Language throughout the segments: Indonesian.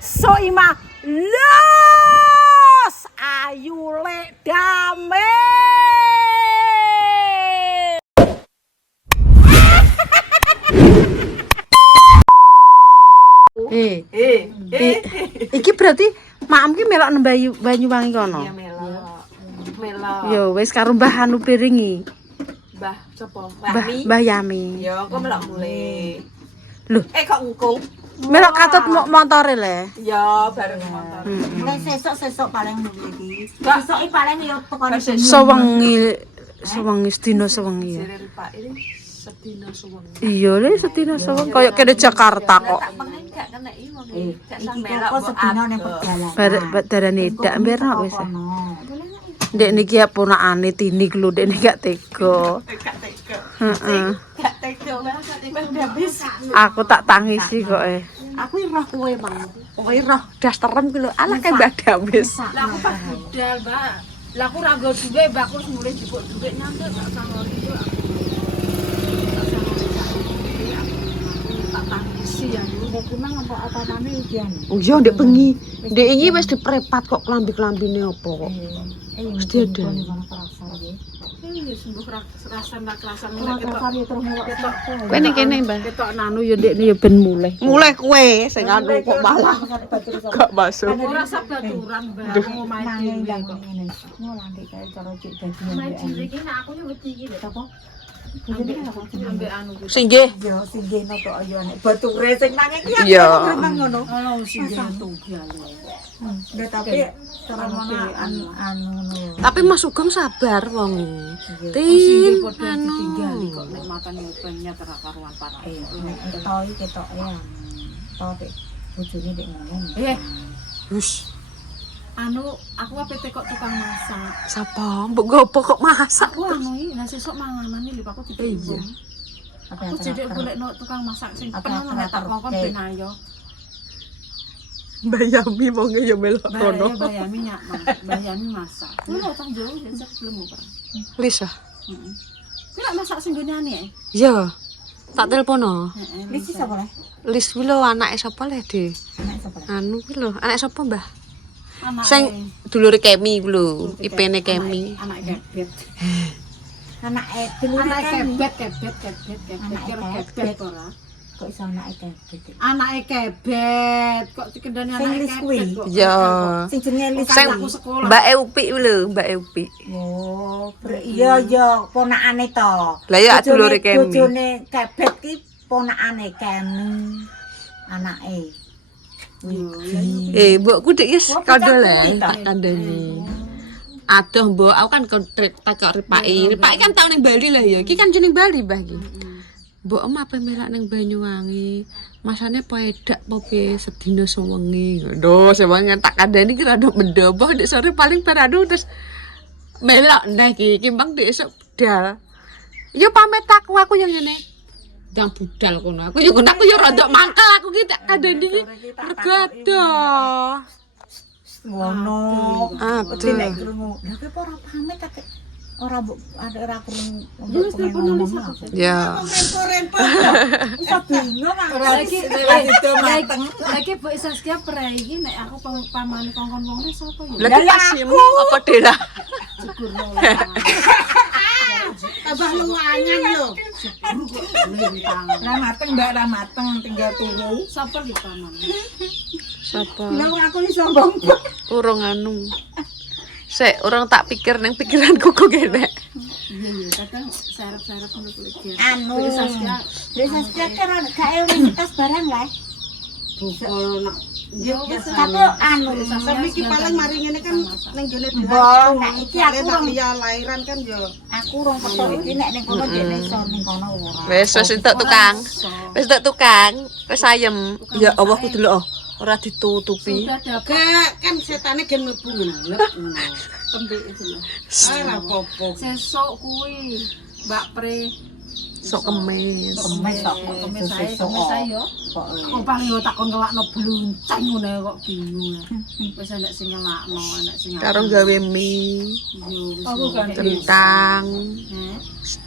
Soima los ayu lek dame. Iki berarti maem ki melok nang Banyuwangi kono. Iya melok. Yo wis karo Mbah anu piringi. Mbah sapa? Mbah Yami. Ya, kok melok mulai. Loh, Kok ngkung? melok katut motore le. Ya, bareng motor. Mulai sesuk paling iki. Sesuk iki paling ya tekan Sewengi sedina sewengi. Jere Pak ini sedina suwengi. Iya le sedina sewengi koyo kene Jakarta kok. Tak pengen gak kena iki wong gak Iki melok kok sedina ning perjalanan. Barek darane dak mberno wis. Ndek niki ya ponakane Tini lho ndek niki gak tega. Gak tega. Heeh. Gak tega banget iki wis habis. Aku tak tangisi kok Aku roh kowe mang. Kowe roh dasterem ki lho ala kae Mbak Damis. Lah aku pas budal, Mbak. Lah aku ra nggo duwe, Mbak, aku mulai jupuk duwe nyampe tak sangoni itu aku. Tak tangisi ya. Iki mang apa apa-apane ujian. Oh iya ndek bengi. Ndek iki wis diprepat kok klambi-klambine apa kok. Mesti ada. Ini sembuh rasan Kowe ning kene, Mbak. Ketok nanu ya ndekne ya ben mulih. Mulih kowe sing anu kok malah gak masuk. ora sabaturan, Mbak. Omahe dhewe kok. Ngolanti kae cara cek dadi. Omahe dhewe iki nek aku nyuwiti iki lho. Apa? Ambek anu kuwi. Sing nggih. Yo sing dene kok ayo nek bature sing nang iki Iya. memang ngono. Oh, sing tunggal. Nggak tapi cara mana anu ngono. Tapi Mas Sugeng sabar wong. Sing padha ditinggali kok nek matane pennya terakaruan parah. Ketok ya. Tok bojone nek ngono. Wis, Anu, aku ape tekok tukang masak. sapa? Mbok gopo kok masak? Aku anu iki, nah sesuk manganane lho aku ditimbang. Apa Aku jadi golekno tukang masak sing pengen tak kongkon ben ayo. Mbak Yami wonge ya melok kono. Bayami nyak, bayami masak. Kuwi lho tang jauh ya sebelum ora. Lisa. Heeh. Kuwi lak masak sing gone ane. Iya. Tak telepono. Heeh. Lisi sapa le? Lis kuwi lho anake sapa le, Di? Anak sapa le? Anu kuwi lho, anak sapa, Mbah? Anake. Sing dulure Kemi kuwi lho, ipene Kemi. Anake kebet. Anake dulure Anake kan. kebet ora. Kok iso anake kebet? Anake kebet, kok dikendani Sing anake Lis kuwi? kebet kok. Iya. Sing jenenge Lis Sing aku sekolah. Mbak Eupi kuwi lho, Mbak Eupi. Oh, iya ponakane to. Lah ya dulure Kemi. Bojone kebet ki ponakane Kemi. Anake. Mbokku dik wis kandha le, tak kandhani. Aduh, Mbok, aku kan takok Ripaki. Ripaki kan tau ning Bali lah ya. Iki kan jeneng Bali, Mbah iki. Mbok apa melak ning Banyuwangi. Masane poedak apa piye sedina sewengi. Lho, sewengi tak kandhani ki rada mendoboh nek sore paling beradu terus melak ndah iki. Ki mbang dik esuk budal. Yo pamit aku yang ngene. Dang budal kono. Aku yo ngono aku yo rada mangkel aku ki tak kandhani ki regodo. Ngono. Aduh. Nek krungu. Lah kowe ora pamit tak ora mbok ora krungu. Wis telepon nulis aku. Ya. Rempor. Iso bingung aku. Lagi Bu Saskia prei iki nek aku pamane kongkon wong sapa ya? Lagi pasimu apa Dela? Syukurno. Abah luangan lho. Ra mateng Mbak, ra mateng tinggal turu. Sapa iki pamane? Sapa? Lah aku iso sombong. Urung anu. Sik, urung tak pikir ning pikiranku kok kene. Iya iya, kadang serep-serep ngono kuwi. Anu. Bu Saskia Wis sekitar gak universitas barang lah. Tapi anu sampe iki paling mari ngene kan ning gene Mbok, nek iki aku rong lahiran kan yo. aku rong petok iki nek ning kono dene iso ning kono ora. Wis entuk tukang. Wis entuk tukang. Wis ayem. Ya Allah kudu lho. Ora ditutupi. Sudah dapat kan setane gen mlebu ngono. pembek itu lho. Ora apa-apa. Sesuk kuwi Mbak Pre Sok kemis. Kemis kok kemis sesuk. ayo. Kok paling yo takon ngelakno bluncang ngono kok bingung. Wis enek sing ngelakno, enek sing Karo gawe mie, yo wis. Aku ganti. kentang, Heh.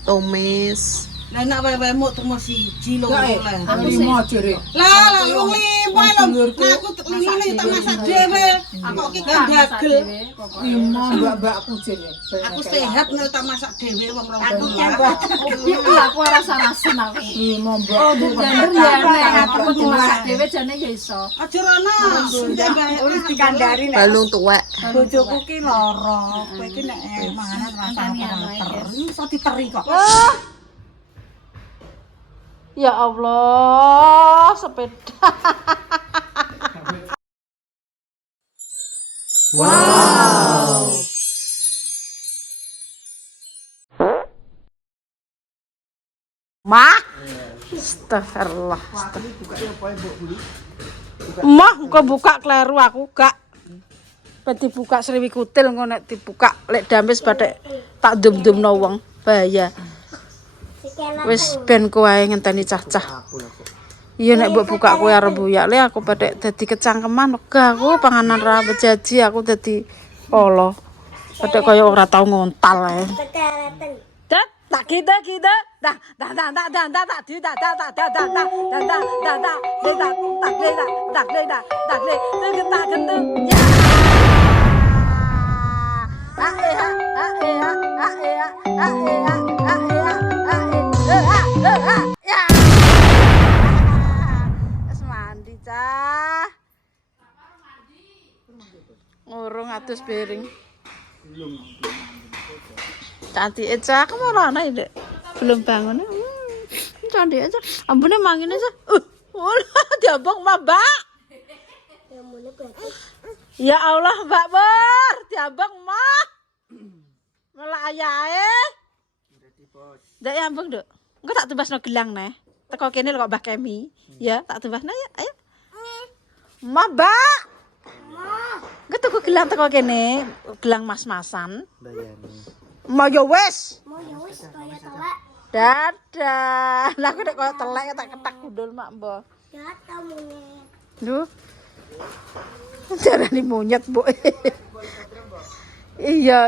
tumis. Lah nak wae muk temu siji lho Lah, oleh. limo jere. Lah wong limo lho. Nah aku limane tak masak dhewe. Aku ki gandagel. Limo mbak-mbakku jere. Aku sehat nek tak masak dhewe wong rong. Aku Iki aku rasa-rasen aku. limo mbak. Oh, bener ya nek aku dimasak dhewe jane ya iso. Aja rono. Wis dikandari nek Balung tuwek. bojoku ki lara. Kowe ki nek manganan rasa iso diteri kok. Ya Allah, sepeda. Mah, astagfirullah. Mah, engko buka kleru aku gak. Peti buka Sriwi Kutil engko nek dibuka lek dames bathik tak dum-dumno wong bahaya. Wis ben kowe ngenteni cah-cah. Iya nek mbok buka kowe arep buyak le aku bathik dadi kecangkeman wegah aku panganan ra bejaji aku dadi polo. Bathik kaya ora tau ngontal ae. Tak kita dah mandi cah ngurung atus piring cantik aja kamu mana ini belum bangun cantik aja ampun mangin aja diabang mbak ya Allah mbak ber diabang mah malah ayah ndak ya ambung dok enggak tak tebas no gelang nih teko kene lho kok Mbah Kemi ya tak tebas no ya ayo mbak enggak teko gelang teko kene gelang mas-masan mau ya wes kaya telek dadah lah aku nek kaya telek tak ketak gundul mak mbah dadah monyet lho jarane monyet bu iya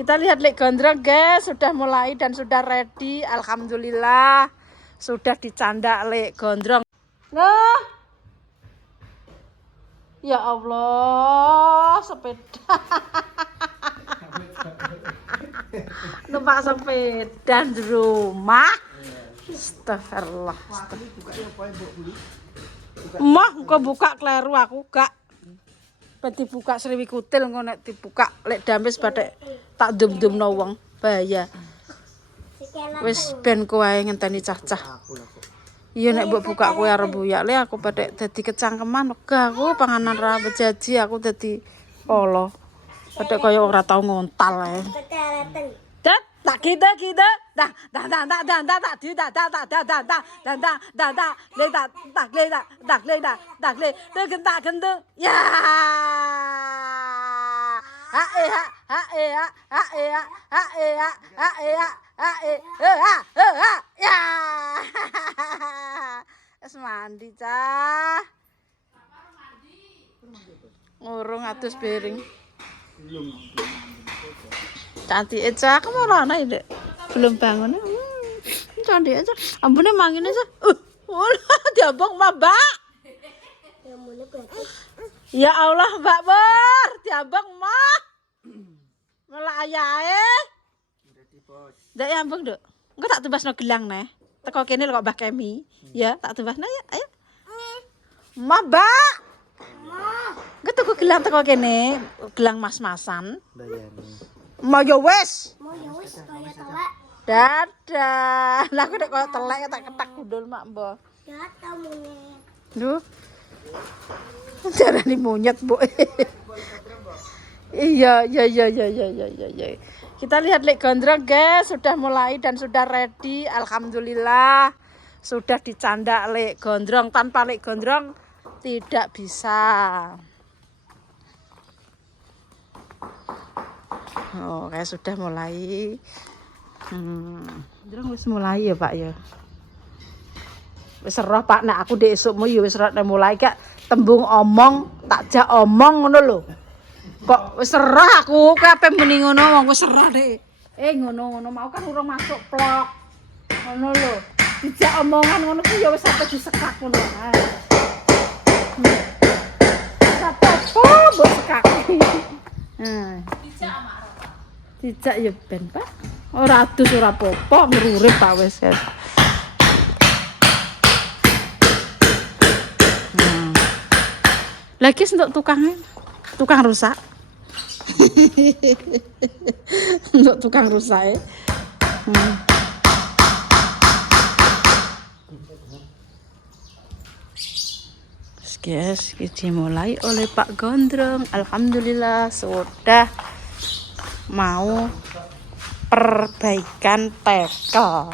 kita lihat lek gondrong guys sudah mulai dan sudah ready alhamdulillah sudah dicandak lek gondrong nah ya Allah sepeda numpak sepeda di rumah astagfirullah mah engko buka kleru aku gak peti buka Sriwi Kutil engko nek dibuka lek dames bathik tak dum-dumno wong bahaya wis ben kowe ngenteni cah-cah iya nek mbok buka kowe arep buyak le aku bathik dadi kecangkeman wegah aku panganan ra bejaji aku dadi polo bathik kaya ora tau ngontal ae tak kita dah ya ya es mandi cah ngurung atus piring cantik aja kamu mana ini belum bangun cantik aja ampun mangin aja diabang mbak ya Allah mbak ber diabang mah malah ayah ndak ya ambung dok enggak tak tebas no gelang nih teko kene lho kok Mbah Kemi ya tak tebas no ya ayo mbak enggak teko gelang teko kene gelang mas-masan mau ya wes kaya telek dadah lah aku nek kaya telek tak ketak gundul mak mbah dadah monyet lho jarane monyet bu iya kita lihat lek gondrong guys sudah mulai dan sudah ready alhamdulillah sudah dicandak lek gondrong tanpa lek gondrong tidak bisa. Oh, kayak sudah mulai. Gondrong wis mulai ya, Pak ya. Wis roh Pak nek aku dek esukmu ya wis roh mulai gak tembung omong tak jak omong ngono lho. Kok wis roh aku kowe ape muni ngono wong wis roh Dek. Ngono mau kan urung masuk plok. Ngono lho. Dijak omongan ngono ku ya wis sampe disekak ngono. Apa-apa mbok sekak. Dijak ya ben, Pak. Ora adus ora apa-apa, ngrurip Pak wis. Lagi untuk tukang rusak. Untuk tukang rusak ya. Guys, dimulai oleh Pak Gondrong. Alhamdulillah sudah mau perbaikan tekel.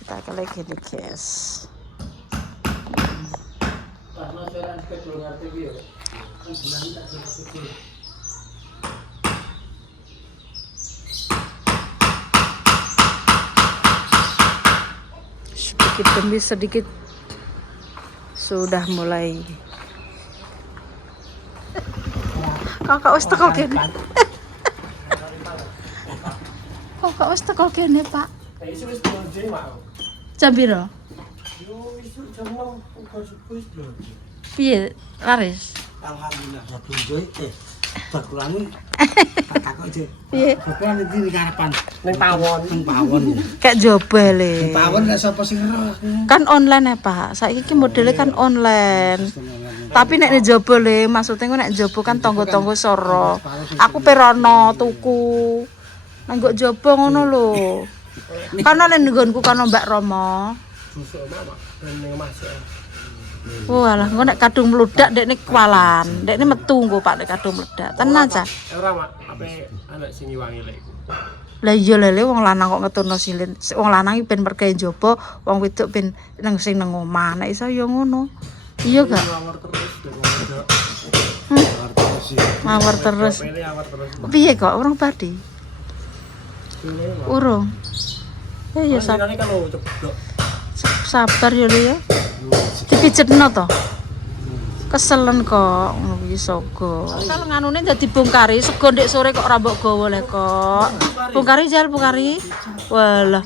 Kita kayak gini guys. Sedikit demi sedikit sudah mulai. Kakak wis teko kene. Kakak wis teko kene, Pak. Jam piro? Piye, laris? Alhamdulillah, blonjo berkurangi. Kakak iki. Piye? Bukan iki karepan ning pawon. Kayak joba le. Pawon nek sapa sing ngeroh. Kan online ya, Pak. Saiki ki modelnya kan online. Tapi nek njaba le, maksudnya nek njaba kan tangga-tangga soro. Aku perono tuku. Nang nggo njaba ngono lho. Kan nek nggonku kan Mbak Romo. Susuk mak ning masuk. Walah, engko nek kadung mludak dekne kualan. Dekne metu engko Pak nek kadung meledak. Tenan cah. Ora mak, ape anak sing iwangi lek iku. Lah iya lele wong lanang kok ngeturno silin. Wong lanang iki ben pergawe njaba, wong wedok ben nang sing nang omah. Nek iso ya ngono. Iya gak? Ngawur terus Mawar terus. Pele awar terus. Piye kok urung badi? Urung. Ya Ini kan lo ceblok. sabar ya lho ya. Dipijetno to. Keselen kok ngono iki sogo. Sal nganune dadi bongkari, sego ndek sore kok ora mbok gawa le kok. Bongkari jal bongkari. Walah.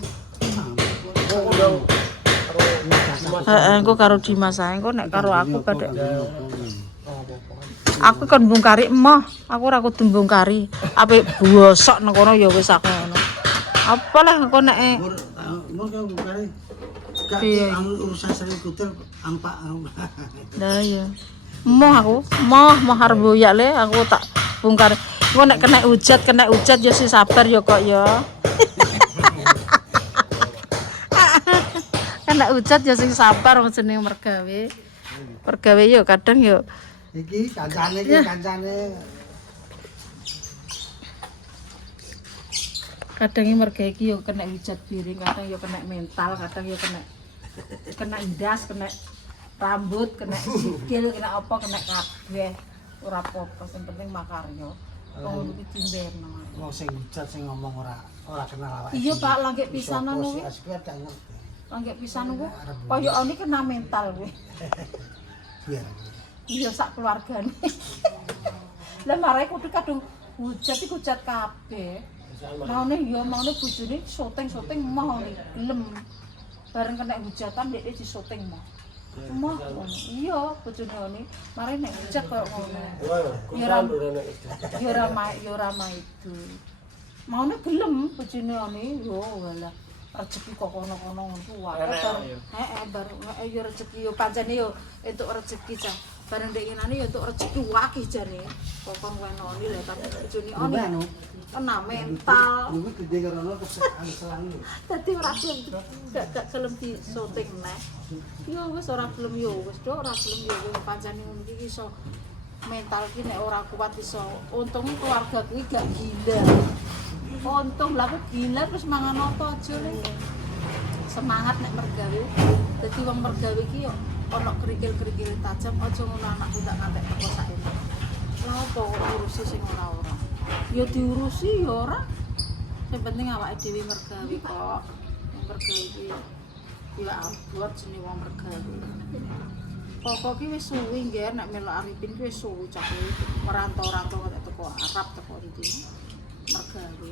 Engko karo Dimas ae, engko nek karo aku kadek. Aku kan bongkari emoh, aku ora kudu bongkari. Apik bosok nang kono ya wis aku ngono. Apalah engko nek Mau kau bukan Iya. urusan sering kutel ampak. Lah iya. Emoh aku, emoh arep boyak le aku tak bongkar. Engko nek kena ujat ya sih sabar ya kok ya. Kena ujat ya sing sabar wong jenenge mergawe. Pergawe yo kadang yo Iki kancane kadang iki mergawe iki yo kena ujat piring, kadang yo kena mental, kadang yo kena ndas, kena rambut, kena sikil, kena apa, kena kabeh. Ora apa-apa, sing penting makarya. Wong iki timben nang. wong sing hujat sing ngomong ora kenal awake. Iya Pak, langgek pisanan Sopo niku. sih asli gak ngerti. Langgek pisan niku koyokane kena mental kuwi. Biar. Iya sak keluargane. Lah marai kudu kadung hujat iki hujat kabeh. Maune bojone syuting mah gelem. Bareng kena hujatan dekne di syuting mah. Mah iya bojone ngene. Marai nek hujat koyo ngono. Ya ora itu. Maune gelem bojone ngene yo walah. Rezeki kok kono-kono ngono wae. Baru ya rezeki yo pancene yo entuk rezeki cah. Bareng dek ngene yo entuk rezeki wakih jane. Kokon wenoni lha tapi bojone oni. Kena mental. Niku gede karena selang. Dadi ora gak gelem di syuting neh. Yo wis ora gelem yo wis do ora gelem yo pancene ngono iki iso mental ki nek ora kuat iso. Untung keluarga kuwi gak gila. Untung lah aku gila terus mangan apa aja le. Semangat nek mergawe. Dadi wong mergawe iki yo ana kerikil-kerikil tajam aja ngono anakku tak ngantek teko saiki. Lha opo urusi sing ora-ora. Ya diurusi ya ora. Sing penting awake dhewe mergawe kok. Mergawe iki ya abot jenenge wong mergawe. Pokok ki wis suwi nggih nek melok Arifin ki wis suwi cah kuwi. Merantau-rantau kok teko Arab teko ndi. mergawe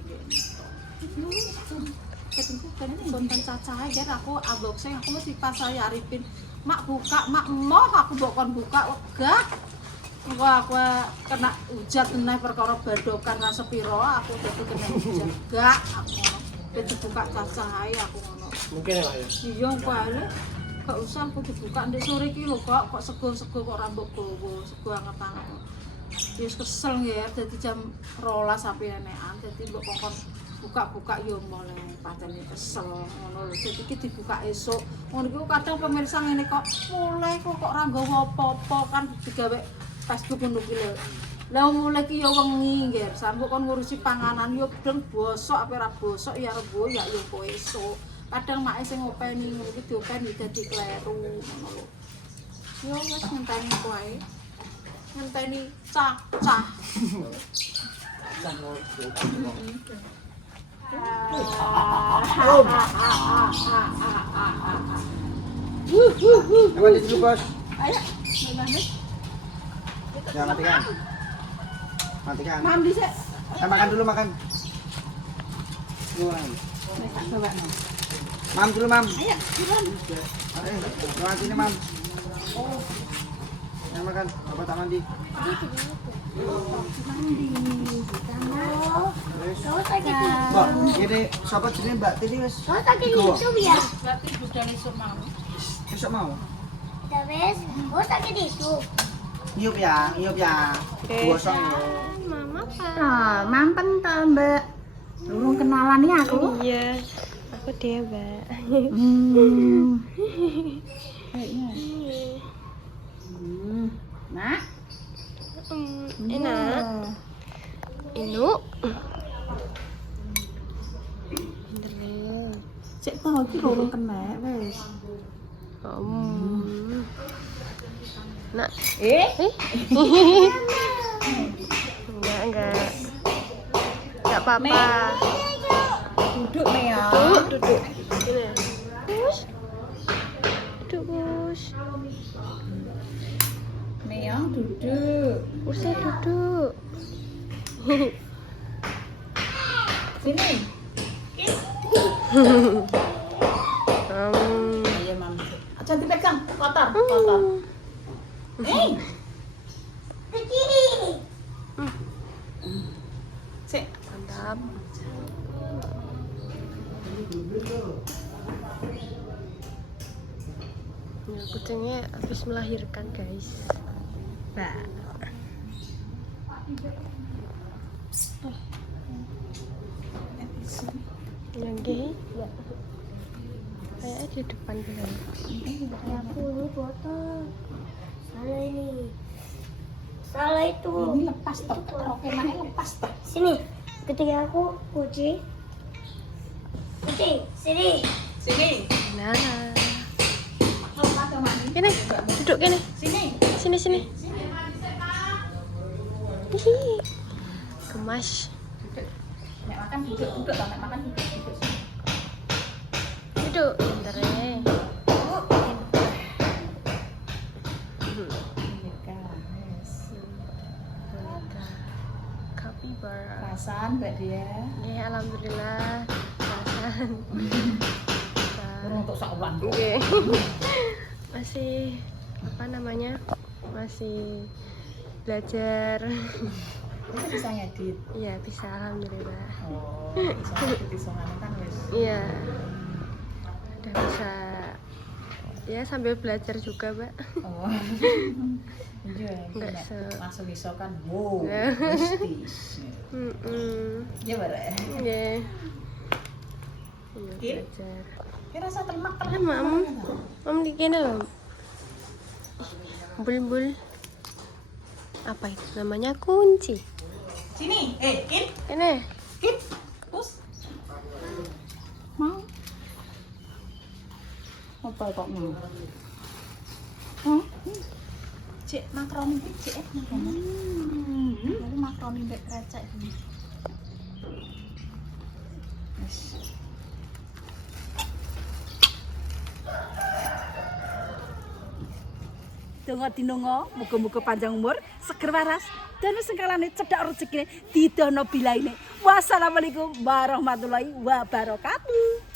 konten cacahe ger aku unboxing aku mesti pas saya arifin mak buka mak emoh aku mbok buka wegah wah aku kena hujat meneh perkara badokan ra sepiro aku dadi kena hujat gak aku ngono dibuka cacahe aku ngono Mungkin ya, Mak ya. iya kale gak usah aku dibuka ndek sore iki lho kok sego kok rambut gowo sego anget-anget wis kesel ya dadi jam 12 sampai enekan dadi mbok kongkon buka-buka yo mulai pancene kesel ngono lho dadi iki dibuka esuk ngono iku kadang pemirsa ngene kok mulai kok ora nggawa apa-apa kan digawe Facebook ngono ki lho lah mulai ki yo wengi nggih sampe kon ngurusi panganan yo bedeng bosok apa ora bosok ya rebo ya yo kok esuk kadang mak sing ngopeni ngono iki diopeni dadi kleru ngono lho yo wis ngenteni kowe ngenteni cah-cah Mandi dulu, Bos. ayo Ya, matikan. Matikan. mandi sih Makan dulu, makan. Mam dulu, Mam. ayo buruan Makan sini, Mam. Ya, makan. Bapak tak mandi. Mbak, ini siapa jenis Mbak Tini, Mas? Digawa. berarti budal esuk mau Besok mau? Oh, Nyup ya, nyup ya. Gosong ya. Mampen toh Mbak. Urung kenalan nih aku. Iya, aku dia, Mbak. Nak, Enak. Inu. cek kok iki urung kena wis Nak. Enggak. Enggak apa-apa. Duduk nih ya. Duduk. Sini. Bus. Duduk, Bus. Meong duduk. Usah duduk. Sini. iya mam aja dipegang kotor sik Mantap. Ya, kucingnya habis melahirkan, guys. Mbak. Yang gay? Ya. Kayaknya di depan dulu. aku ini botol. Salah ini. Salah itu. ini lepas toh oke mak lepas toh Sini. Ketika aku kucing. Kucing, sini. Sini. Nah. Gini, duduk gini. Sini. Hihi. Gemas. nek makan duduk toh nek makan duduk Duduk, bentar ya. Capybara. perasaan mbak dia Ya, alhamdulillah. Perasaan. untuk saulan Oke. Masih apa namanya? Masih belajar. itu bisa ngedit Iya, bisa alhamdulillah. oh bisa ngedit isongan kan wis Iya. Udah bisa ya sambil belajar juga, Mbak. oh iya Enggak nek se- langsung iso kan wow Ya. mistis ya bare Iya. Iya, belajar. kira rasa termak Ya, Mam di kene loh. Bulbul. Apa itu? Namanya kunci. Sini. Kin. Ini. Kin. Terus. mau apa kok mau cek makaroni cek lalu makaroni mbek krecek ini donga dinonga muga-muga panjang umur, seger waras, dan sengkalane cedhak rezekine didono bilaine. Wassalamualaikum warahmatullahi wabarakatuh.